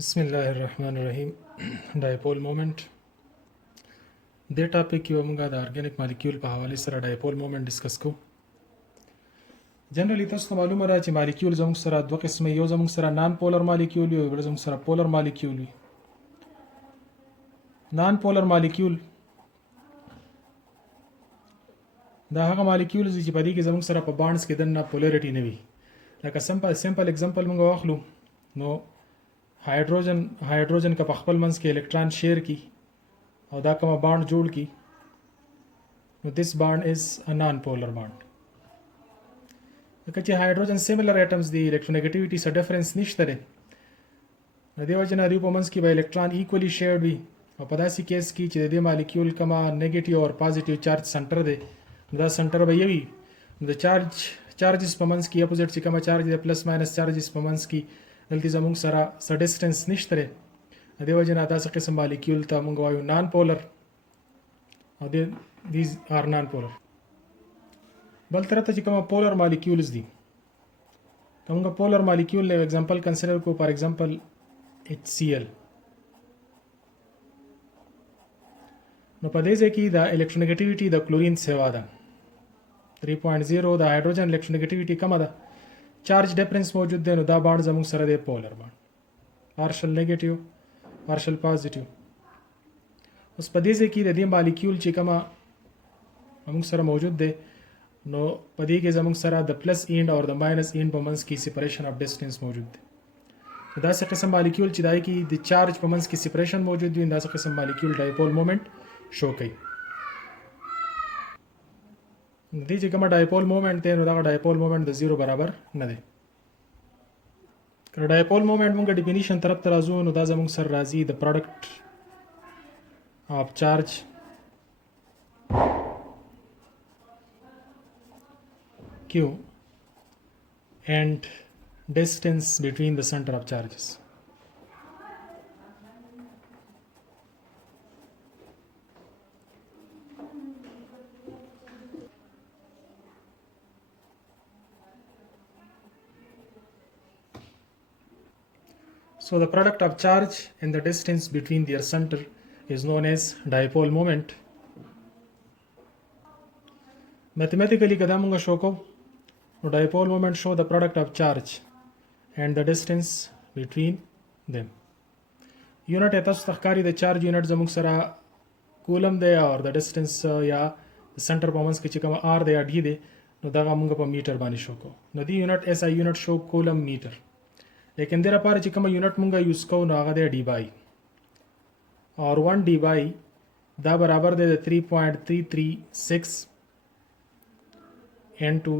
बिस्मिल्लाहिर्रहमानिर्रहीम dipole moment दे टॉपिक की वमुगा द ऑर्गेनिक मॉलिक्यूल په حواله سره डायपोल مومنت ډیسکس کو. جنرally تاسو ته معلومه ده چې مالیکول زموږ سره دوه قسمه، یو زموږ سره نان پولر مالیکول وي او بل زموږ سره پولر مالیکول وي. نان پولر مالیکول دا هغه مالیکول دي چې په دې کې زموږ سره په بانډز کې دنه پولریټي نه وي. لکه سمپل اگزامپل موږ واخلو نو هایدروجن کا په خپل منځ کې الکترون شیر کی او دا کومه بانډ جوړ کی نو this bond is a non-polar bond. لکه چې هایدروجن سیملر ایټمز دی الکترونیګیټیویټي سره ډیفرنس نشته دی، د دې وجه نه دوی په منځ کې به الکترون ایکولی شیرډ وي او په داسې کیس کې چې د دې مالیکول کومه نیگیټیو او پازیټیو چارج سنټر دی دا سنټر به یوي د چارجز په منځ کې اپوزیټ چې کومه چارج دی پلس ماینس چارجز په منځ کې دلته زموږ سره س ډیسټنس نشته دی، د دې وجه نه داسې قسم مالیکول ته موږ وایو نان پولر او these are non-polar. بل طرف ته چې کومه پولر مالیکولز دي، کومه پولر مالیکول له एग्जांपल کنسیډر کو فار example HCl. نو په دې ځای کې د الکترونیګیټیویټي د کلورین سیوا ده 3.0، د هایدروجن الکترونیګیټیویټي کمه ده، چارج ډیفرنس موجود دی، نو دا بانډ زموږ سره دی پولر بانډ، پارشل نیگیټیو پارشل پازیټیو. اوس په دې ځای کې د دې مالیکول چې کومه موږ سره موجود دی نو په دې کې زموږ سره د پلس اینډ او د ماینس اینډ په منځ کې سیپریشن اف ډیسټنس موجود دی. دا څه قسم مالیکول چې دای کې د چارج په منځ کې سیپریشن موجود وي دا څه قسم مالیکول ډایپول مومنت شو کوي. دې چې کومه ډایپول مومنت دی نو دا ډایپول مومنت د 0 برابر نه دی. کله ډایپول مومنت موږ ډیفینیشن طرف ته راځو نو دا زموږ سره راځي د پروډکټ اف چارج Q and distance between the center of charges. So the product of charge and the distance between their center is known as dipole moment. Mathematically kada munga show ko dipole moment show the product of charge and the distance between them. Unit etas takhkari the charge unit zamung sara coulomb de or the distance ya the center moments ki chikama r de ya d de no daga munga pa meter bani show ko no the unit SI unit show coulomb meter, lekin dera par chikama unit munga use ko no aga de d by or 1 d by da barabar de 3.336 into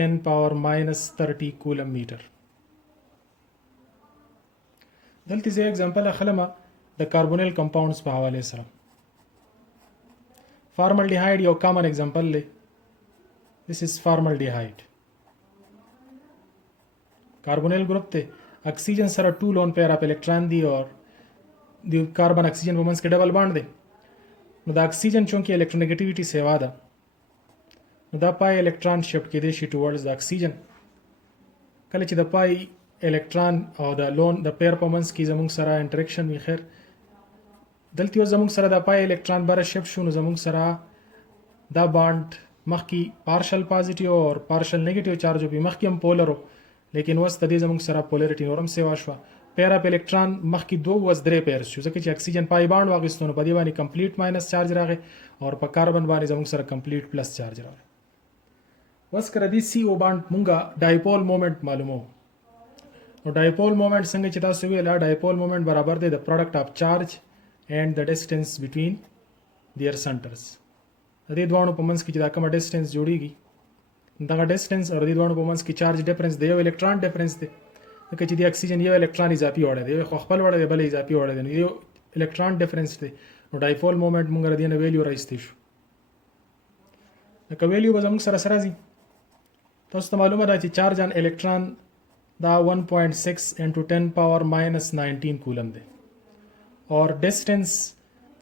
10 power minus 30 coulomb meter. دلته زه एग्जांपल اخلم د کاربونیل کمپاونډز په حواله سره. فارمالډیهایډ یو کامن एग्जांपल دی. this is فارمالډیهایډ. کاربونیل ګروپ ته اکسیجن سره 2 لون پیر اپ الکترون دی او د کاربن اکسیجن په منځ کې ډبل بانډ دی. نو د اکسیجن چونکه الکترونیګیټیویټي سیوا ده نو دا پای الکترون شفت کېدی شي ټوورډز د اکسیجن. کله چې د پای الکترون او د لون د پیر په منځ کې زموږ سره انټریکشن وي، خیر دلته یو زموږ سره د پای الکترون بره شفت شو نو زموږ سره دا بانډ مخکې پارشل پازیټیو او پارشل نیگیټیو چارج وي، مخکې هم پولر لیکن وس د دې زموږ سره پولریټي نورم سیوا شو. پیر اپ الکترون مخکې 2 وس 3 پیر شو ځکه چې اکسیجن پای بانډ واغستو نو په دې باندې کمپلیټ ماینس چارج راغی او په کاربن باندې زموږ سره کمپلیټ پلس چارج راغی. وس کړه دې سی او بانډ مونږه ډایپول مومنت معلومو. نو ډایپول مومنت څنګه چې تاسو ویل ډایپول مومنت برابر دی د پروډکټ اف چارج اینڈ د ډیسټنس بټوین دیئر سنټرز. د دې دوه په منځ کې چې دا کومه ډیسټنس جوړیږي دا ډیسټنس او د دې دوه په منځ کې چارج ډیفرنس دی، یو الکترون ډیفرنس دی لکه چې د اکسیجن یو الکترون اضافي وړه دی، خو خپل وړه دی بل اضافي وړه دی، یو الکترون ډیفرنس دی. نو ډایپول مومنت مونږ د دې نه ویلیو راځي شو. لکه ویلیو به زموږ سره سره راځي. تاسو ته معلومه ده چې چارج ان الکترون دا 1.6 into 10 power minus 19 کولم دی اور ډیسټنس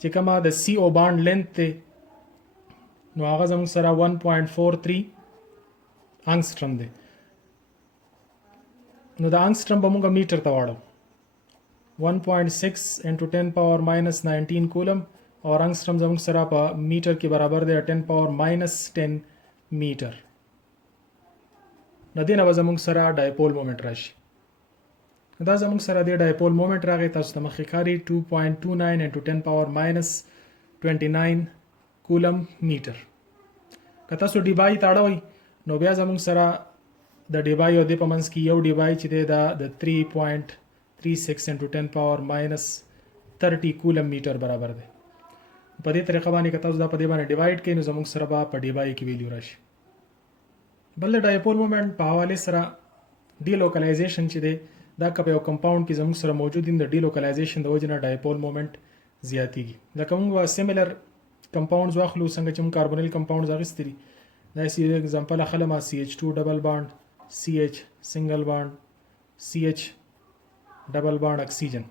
چې کومه د سی او بانډ لینث دی نو هغه زموږ سره 1.43 انګسټرم دی. نو د انګسټرم به موږ میټر ته واړو 1.6 इंटू 10 power minus 19 कूलम और अंगस्ट्रम जमुंग सरा पा मीटर के बराबर दे 10 power minus 10 मीटर नदी नवा जमुंग सरा डायपोल मोमेंट राशि دا زموږ سره د ډایپول مومنت راغی تاسو ته مخکې ښکاري 2.29 انټو 10 پاور ماینس 29 کولم میټر که تاسو ډیبای تاړوئ نو بیا زموږ سره د ډیبای او د په منځ کې یو ډیبای چې دی دا د 3.36 انټو 10 پاور ماینس 30 کولم میټر برابر دی په دې طریقه باندې که تاسو دا په دې باندې ډیوایډ کړئ نو زموږ سره به په ډیبای کې ویلیو راشي بل د ډایپول مومنت په حواله سره ډی لوکلایزیشن چې دی دا که په یو کمپاوند کې زموږ سره موجود دي د ډی لوکلایزیشن د وجې نه ډایپول مومنت زیاتیږي لکه موږ سیملر کمپاوندز واخلو څنګه چې موږ کاربونیل کمپاوندز اخیستي دي دا سی اگزامپل اخلم CH2 ډبل بانډ CH سنگل بانډ CH ډبل بانډ اکسیجن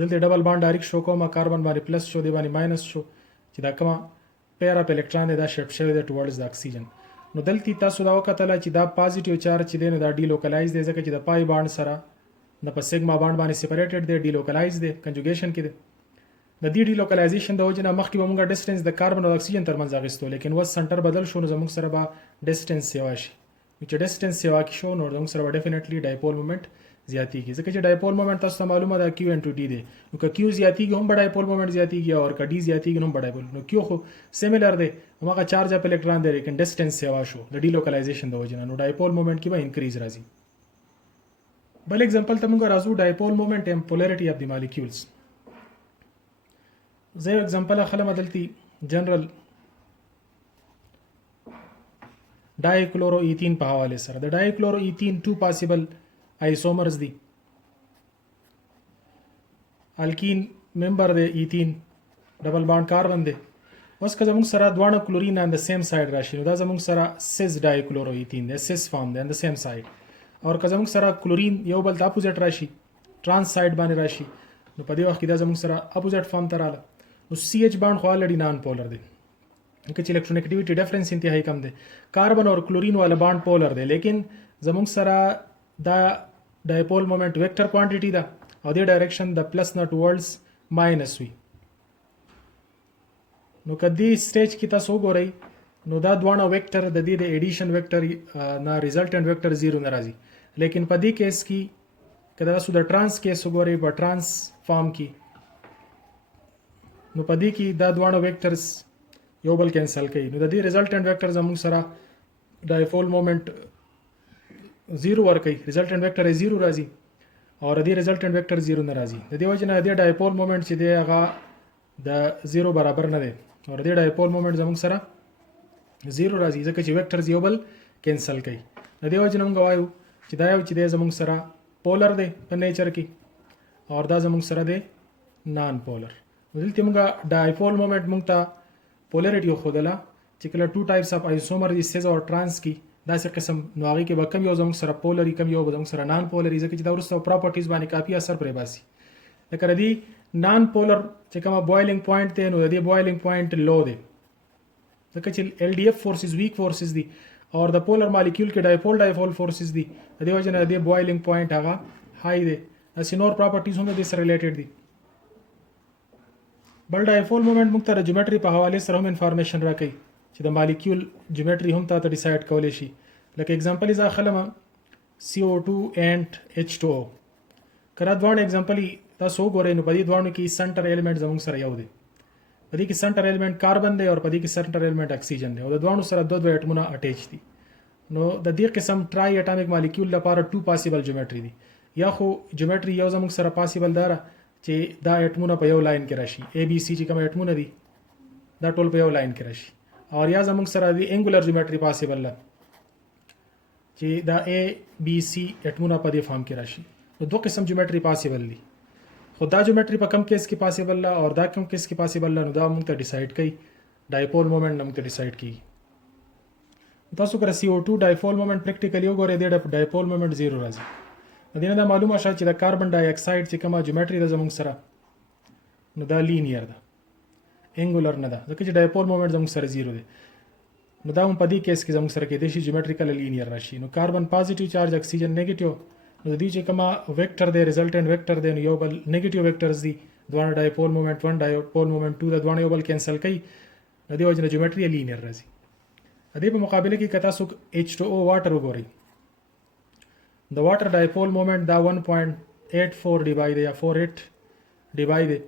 دلته ډبل بانډ ډایرکټ شو کومه کاربن باندې پلس شو دی باندې ماینس شو چې دا کومه پیر اپ الکترون دی دا شفت شوی دی ټوورډز د اکسیجن نو دلته تاسو دا وکتل چې دا پازیټیو چارج چې دی نو دا ډی لوکلایز دی ځکه چې د پای بانډ سره د په سیګما بانډ باندې سیپریټډ دی ډی لوکلایز دی کنجوګیشن کې دی د دې ډی لوکلایزیشن د وجه نه مخکې به موږ ډیسټنس د کاربن او اکسیجن ترمنځ اخیستو لیکن وس سنټر بدل شو نو زموږ سره به ډیسټنس سیوا شي چې ډیسټنس سیوا کې شو نو زموږ سره به ډیفینیټلی ډایپول مومنت زیاتیږي ځکه چې ډایپول مومنت تاسو ته معلومه ده کیو انټو ډی دی نو که کیو زیاتیږي هم به ډایپول مومنت زیاتیږي او که ډی زیاتیږي هم به ډایپول نو کیو خو سیمیلر دی هغه چارج اپ الکترون دی لیکن ډیسټنس سیوا شو د ډی لوکلایزیشن د وجه نه نو ډایپول مومنت کې به انکریز راځي بل एग्जांपल ته موږ راځو ډایپول مومنت اند پولریټي اف دی مالیکولز زه یو एग्जांपल اخلم دلته جنرال ډایکلورو ایثین په حواله سره د ډایکلورو ایثین 2 پاسیبل आइसोमर्स दी अल्कीन मेंबर दे इथीन डबल बॉन्ड कार्बन दे बस का जमुंग सरा द्वाणा chlorine on the same side राशि दा जमुंग सरा सिस डाइक्लोरोइथीन दे cis form they on the same side और का जमुंग सरा क्लोरीन यो बल अपोजिट राशि ट्रांस साइड बाने राशि नो पदे वक्त दा जमुंग सरा अपोजिट फॉर्म तराला नो CH बॉन्ड खो ऑलरेडी नॉन पोलर दे इनके इलेक्ट्रोनेगेटिविटी डिफरेंस इंतहाई कम दे कार्बन और क्लोरीन वाला बॉन्ड पोलर दे लेकिन जमुंग सरा دا ډایپول مومنت ویکټر کوانټیټی ده او د ډایرکشن د پلس نه ټوورډز ماینس وي نو کدی سټیج کې تاسو وګورئ نو دا دوانه ویکټر د دې د ایډیشن ویکټر نه ریزلټنت ویکټر 0 ناراضي لیکن په دې کیس کې کله تاسو د ټرانس کیس وګورئ په ټرانس فارم کې نو په دې کې دا دوانه ویکټرز یو بل کینسل کوي نو د دې ریزلټنت ویکټر زموږ سره ډایپول مومنت 0 ور کوي ریزلټنت ویکټر 0 راځي او د دې ریزلټنت ویکټر 0 نه راځي د دې وجه نه د ډایپول مومنت چې دی هغه د 0 برابر نه دی او د ډایپول مومنت زموږ سره 0 راځي ځکه چې ویکټرز یو بل کینسل کوي د دې وجه نه موږ وایو چې دا یو چې دی زموږ سره پولر دی په نیچر کې او دا زموږ سره دی نان پولر دلته موږ ډایپول مومنت موږ ته پولریټي خو دله چې کله 2 ټایپس اف آیسومر دي سیز او ترانس کې دا څه قسم نو هغه کې به کم یو زموږ سره پولری کم یو زموږ سره نان پولری ځکه چې دا ورسره پراپرټیز باندې کافي اثر پرې باسي لکه ردی نان پولر چې کومه بوایلینګ پوینټ دی نو د دې بوایلینګ پوینټ لو دی ځکه چې LDF فورسز ویک فورسز دي او د پولر مالیکول کې ډایپول فورسز دي د دې وجه نه د بوایلینګ پوینټ هغه هاي دی اسی نور پراپرټیز هم د دې سره ریلیټډ دي بل ډایپول مومنت موږ ته جیومټري په حواله سره هم انفارمیشن راکړي چې د مالیکول جیومټري هم تاسو ډیسایډ کولای شي لکه एग्जांपल از اخلم CO2 and H2O کړه دوه एग्जांपल تاسو وګورئ نو په دې دوه کې سنټر ایلیمنٹ زموږ سره یو دی په دې کې سنټر ایلیمنٹ کاربن دی او په دې کې سنټر ایلیمنٹ اکسیجن دی او د دوه سره دوه اټمونه اٹیچ دي نو د دې قسم ټرای اټامیک مالیکول لپاره 2 پاسیبل جیومټري دي یا خو جیومټري یو زموږ سره پاسیبل دار چې دا اټمونه په یو لاین کې راشي ABC چې کوم اټمونه دي دا ټول په یو لاین کې راشي او یا زموږ سره دی انګولر جیومټري پاسیبل ده چې دا ABC اټمونه په دې فارم کې راشي نو دوه قسم جیومټري پاسیبل دي خو دا جیومټري په کم کیس کې پاسیبل ده او دا کم کیس کې پاسیبل نه نو دا موږ ته ډیسایډ کوي ډایپول مومنت موږ ته ډیسایډ کوي تاسو کړه CO2 ډایپول مومنت پریکټیکلی وګورئ د ډایپول مومنت 0 راځي د دې نه معلومه شوه چې د کاربن ډای اکساید چې کومه جیومټري ده زموږ سره نو دا لینیر ده انګولر نه ده ځکه چې ډایپول مومنت زموږ سره 0 دی نو دا هم په دې کیس کې زموږ سره کې د شي جیومټریکل لینیر راشي نو کاربن پازیټیو چارج اکسیجن نیگیټیو نو د دې چې کومه ویکټر دی ریزلټنټ ویکټر دی نو یو بل نیگیټیو ویکټرز دي دوه ډایپول مومنت 1 ډایپول مومنت 2 د دوه یو بل کینسل کوي د دې وجه نه جیومټري لینیر راځي د دې په مقابله کې کتا سو H2O واټر وګورئ د واټر ډایپول مومنت دا 1.84 डी बाई या 48 डी बाई दे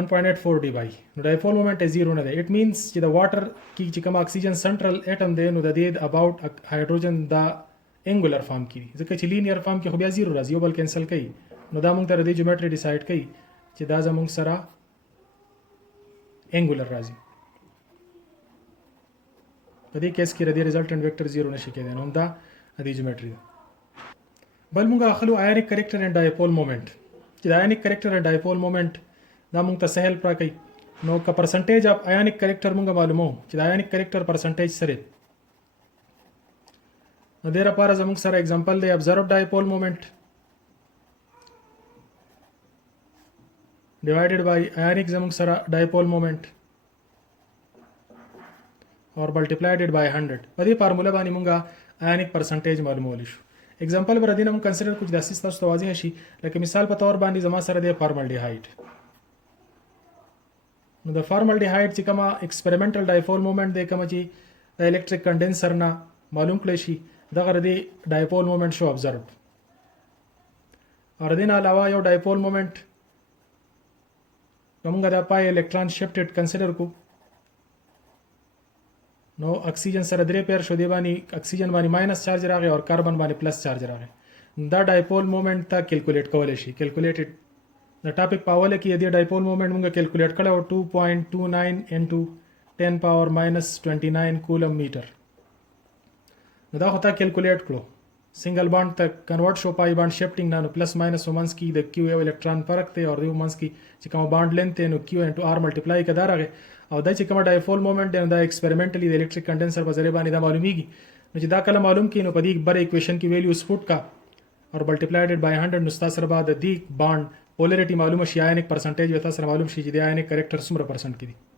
1.84 डी बाई نو ډایپول مومنت 0 نه دی اټ مینز چې د واټر کې چې کوم اکسیجن سنټرل اټم دی نو د دې اباوت هایدروجن دا انګولر فارم کې ځکه چې لینیر فارم کې خو بیا 0 راځي یو بل کینسل کوي نو دا موږ تر دې جیومټري ډیسایډ کوي چې دا زموږ سره انګولر راځي په دې کیس کې ردی ریزلټنټ ویکټر 0 نشي کېدای نو دا د جیومټري بل موږ اخلو آیونیک کریکټر اینڈ ډایپول مومنت چې د آیونیک کریکټر اینڈ ډایپول مومنت دا موږ ته سهل pra کوي نو کا پرسنټیج اف آیونیک کریکټر موږ معلومو چې د آیونیک کریکټر پرسنټیج سره نو دې لپاره زموږ سره एग्जांपल دی ابزرو ډایپول مومنت divided by ionic زموږ سره ډایپول مومنت اور multiplied by 100 په دې فارموله باندې موږ آیونیک پرسنټیج معلومول شو एग्जांपल پر دینه موږ کنسیډر کچھ داسې تاسو ته واضح شي لکه مثال په تور باندې زما سره د فارمالډیهایډ نو د فارمالډیهایډ چې کومه ایکسپریمنټل ډایپول مومنت دی کوم چې د الکتریک کنډنسر نه معلوم کړی شي دغه د ډایپول مومنت شو ابزرو اور دین علاوه یو ډایپول مومنت موږ د پای الکترون شفټډ کنسیډر کو نو اکسیجن سره درې پیر شو دی باندې اکسیجن باندې ماینس چارج راغی او کاربن باندې پلس چارج راغی دا ډایپول مومنت تا کیلکولیټ کولای شي کیلکولیټډ د ټاپک پاوله کې د ډایپول مومنت موږ کیلکولیټ کړو 2.29 انټو 10 پاور ماینس 29 کولم میټر نو دا هوتا کیلکولیټ کړو سنگل بانډ ته کنورټ شو پای بانډ شفټینګ نه پلس ماینس ومنس کې د کیو یو الکترون فرق دی او د ومنس کې چې کوم بانډ لینث نو کیو انټو ار ملټیپلای کدا راغی او دا چې کوم ډایپول مومنت دی دا ایکسپریمنټلی د الکتریک کنډنسر په ذریعہ باندې دا معلومیږي نو چې دا کله معلوم کینو په دې بر ایکویشن کې ویلیوز پټ کا اور ملټیپلایډ بای 100 نو تاسو سره بعد د بانډ پولریټي معلومه شي آیونیک پرسنټیج وتا سره معلوم شي چې د آیونیک کریکټر څومره پرسنټ کې دي